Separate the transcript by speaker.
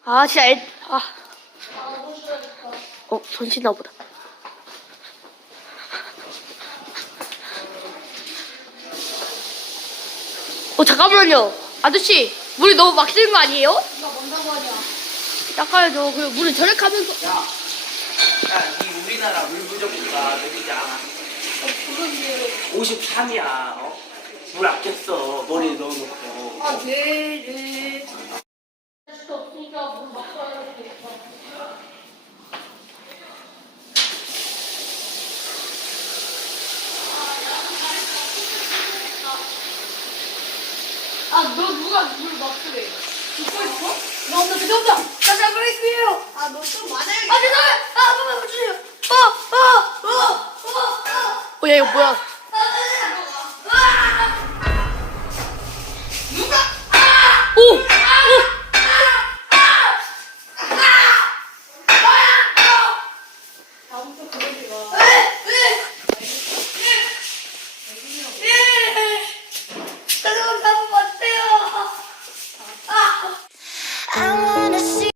Speaker 1: 아, 진짜 손 씻나 보다. 잠깐만요. 아저씨, 물이 너무 막 쓰는 거 아니에요?
Speaker 2: 이거 뭔다고 하냐?
Speaker 1: 닦아야죠. 그 물을 절약하면서.
Speaker 3: 야, 이 우리나라 물 부족수가 몇이냐?
Speaker 2: 그런데
Speaker 3: 53이야. 어? 물 아꼈어. 머리에 넣어놓고.
Speaker 2: 네네. 수도 없으니까 물막 써야 되겠다. 너 누가 물 막 쓰래? 듣고 있어? 너 없나? 죄송합니다. 나 잘못했어요. 너 좀 많아야겠다. 죄송해요. 한 번만 주세요.
Speaker 1: 야, 이거 뭐야?